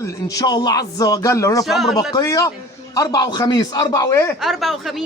وجل ان شاء الله عز وجل لو انا في عمر بقيه اربع وخميس اربع وايه؟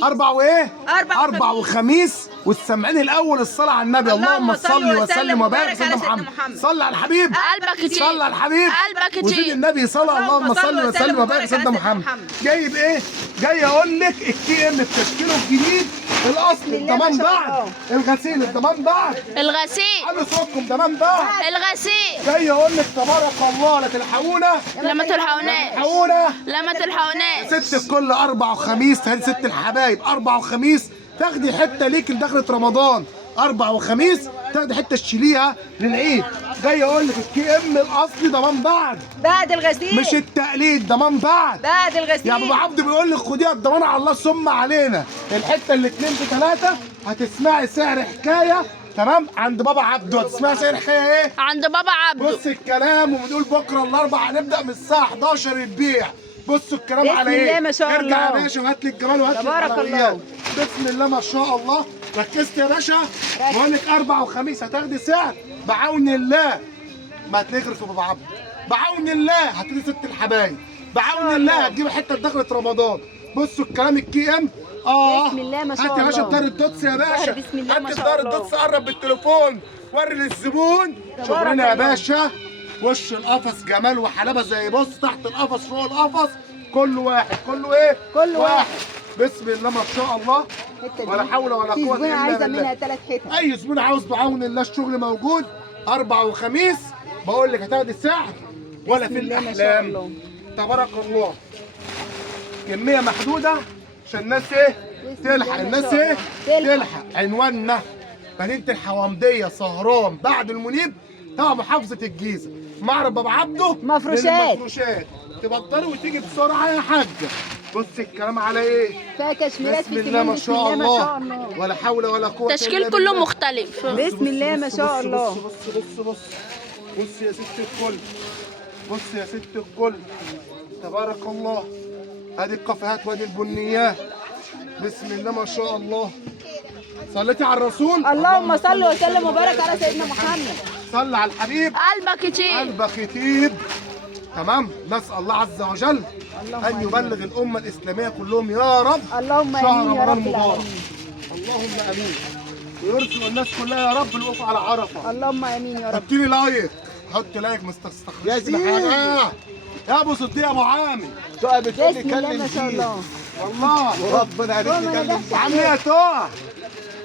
اربع وايه؟ اربع وخميس. والسامعين الاول الصلاه على النبي. اللهم صل وسلم وبارك على سيدنا محمد. صل على الحبيب قلبك كتير. صل على الحبيب قلبك وزيد كتير. النبي صلى. اللهم صل وسلم وبارك على سيدنا محمد. جايب ايه؟ جاي اقول لك الكي ام بتشكيله الجديد الاصلي الضمان بعد الغسيل الضمان بعد الغسيل على صوتكم ضمان بعد الغسيل. جاي اقول لك تبارك الله لا تلحقونا لما تلحقوناش تلحقونا لما تلحقوناش. ست الكل اربع وخميس. تهدي ست الحبايب اربع وخميس تاخدي حته ليك لدخلة رمضان. اربع وخميس تاخدي حته تشيليها للعيد. جاي اقول لك الكي ام الاصلي ضمان بعد الغسيل مش التقليد ضمان بعد الغسيل. يا ابو عبد بيقول لك خديها الضمان على الله ثم علينا. الحته اللي 2 ب3 هتسمعي سعر حكايه تمام عند بابا عبده. هتسمعي سعر حكايه ايه؟ عند بابا عبده. بص الكلام وبنقول بكره الاربع هنبدا من الساعه 11 البيع. بصوا الكلام على ايه؟ بسم الله ما شاء الله. ارجع يا باشا وهات لي الجمال وهات لي تبارك الحلويات. الله. بسم الله ما شاء الله. ركزت يا باشا؟ بقول لك اربع وخميس هتاخدي سعر بعون الله ما هتغرف في بابا عبده. بعون الله هتدي ست الحبايب. بعون الله هتجيب حته دخلة رمضان. بصوا الكلام الكي ام بسم الله ما شاء الله. هات يا باشا بدار الدوتس يا باشا. بسم الله ما هات شاء بدار الله. الدوتس قرب بالتليفون وري للزبون شغلنا يا باشا. وش القفص جمال وحلاوه زي بص تحت القفص فوق القفص كله واحد. كله ايه؟ كله واحد. بسم الله ما شاء الله ولا حول ولا في قوه زبونه الا عايزه بالله. منها 3 حتت. اي زبون عاوز بعون الله الشغل موجود. اربع وخميس بقول لك هتاخدي السعر ولا في الله ما شاء الله. الاحلام. تبارك الله. كميه محدوده عشان الناس ايه؟ تلحق. الناس ايه؟ تلحق. عنواننا مدينه الحوامديه سهران بعد المنيب تبع محافظه الجيزه. معرض بابا عبده مفروشات. مفروشات. تبطلي وتيجي بسرعه يا حاجه. بص الكلام على ايه؟ فيها كشميرات بسم في الله ما بسم شاء الله ما شاء الله الله. ولا حول ولا قوه إلا تشكيل كله بالله. مختلف. بسم الله ما شاء الله. بص بص يا ست الكل. بص يا ست الكل تبارك الله. ادي الكافيهات وادي البنيات. بسم الله ما شاء الله. صليتي على الرسول. اللهم صل وسلم وبارك على سيدنا محمد. صلي على الحبيب. قلبك كتير. قلبك يطيب. تمام. نسال الله عز وجل ان يبلغ الامه الاسلاميه كلهم يا رب اللهم شهر امين يا رمضان رب مبارك. العالمين. اللهم امين. ويرزق الناس كلها يا رب الوقوف على عرفه. اللهم امين يا رب. حط لي لايك. حط لايك مستخرجش يا زين. يا ابو صديق يا ابو عامر. تقع بتقول لي بسم الله كلم ما شاء فيه الله. والله وربنا عرف وما يكلم ندهش فيه. عامل ايه يا توع؟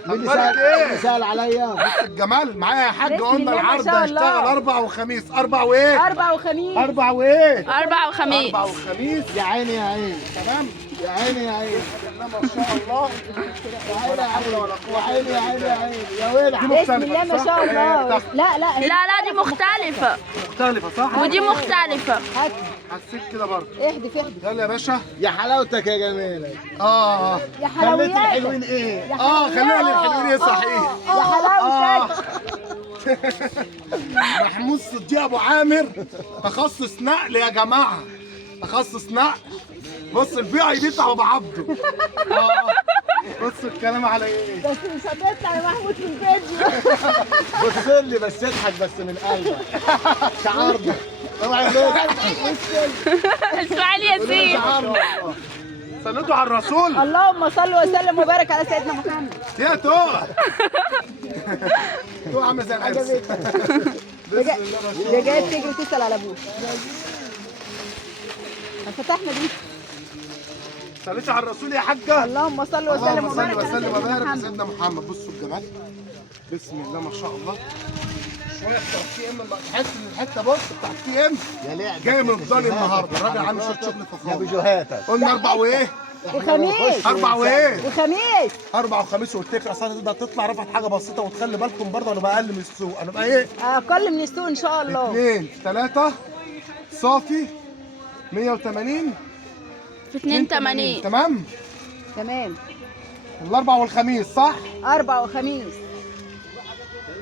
مين اخبارك سأل ايه؟ سأل عليا؟ الجمال معايا يا حاج. بسم قلنا الله ما العرض شاء هيشتغل الله. اربع وخميس. اربع وايه؟ 4 وخميس. اربع وايه؟ أربع وخميس. اربع وخميس. يا عيني يا عيني تمام. يا عيني يا عيني بسم الله ما شاء الله ولا حول ولا يا قوه. عيني يا عيني يا عيني يا ولع. بسم الله ما شاء الله. لا لا لا دي مختلفة مختلفة صح؟ ودي مختلفة. هات حسيت كده برضه. احذف احذف. يلا يا باشا. يا حلاوتك يا جمالك. يا خليت حلوياتك. الحلوين ايه؟ خلينا للحلوين ايه صحيح. يا حلاوتك. محمود صديق ابو عامر تخصص نقل يا جماعه. تخصص نقل. بص البيع دي بتاع ابو عبده. بص الكلام على ايه؟ بس مش هتطلع يا محمود في الفيديو. بص لي بس اضحك بس من قلبك. شعارنا. اوعى تضحك. اسماعيل ياسين. شعارنا. صليتوا على الرسول. اللهم صل وسلم وبارك على سيدنا محمد. يا توع. توع عامله زي العرس. بسم الله ما شاء يا جاي الله. تجري تسال على ابوك. فتحنا دي. صليتوا على الرسول يا حاجه. اللهم صل وسلم اللهم صل وبارك على وسلم سيدنا وبارك على محمد. سيدنا محمد. بصوا الجمال. بسم الله ما شاء الله. شويه بتاع تي ام تحس ان الحته بص بتاع تي ام يا لعب. جاي من الضاني النهارده. الراجل عامل شويه شغل يا فخار. بجوهاتك. قلنا اربع وايه؟ وخميس. اربع وايه؟ وخميس. اربع وخميس. قلت لك اصل تقدر تطلع رفعت حاجه بسيطه وتخلي بالكم برضه انا بقل من السوق. انا بقى ايه؟ اقل من السوق ان شاء الله. 2 3 صافي 180 في 82. تمام؟ تمام. الاربع والخميس صح؟ 4 وخميس.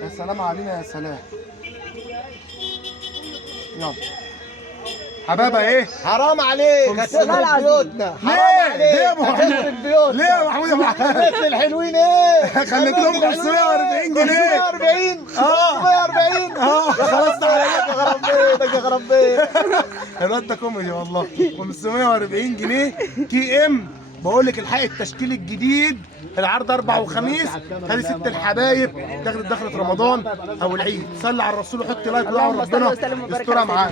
يا سلام علينا يا سلام. يلا حبابه ايه؟ حرام عليك والله هتخرب العظيم. بيوتنا، ليه؟ حرام ليه يا عليك أبو محمود؟ هتخرب بيوتنا. ليه يا محمود يا ابو حماد؟ مثل الحلوين ايه؟ خليت لهم 540 جنيه. 540 اه 540 اه خلاص تعالى يا خراب بيتك يا خراب بيتك. الواد ده كوميدي والله. 540 جنيه كي ام. بقول لك الحق التشكيل الجديد، العرض اربع وخميس. هذه ست الحبايب دخلت رمضان او العيد. صلي على الرسول وحط لايك ودعوه اللهم صل ربنا وسلم وبارك يسترها على معانا.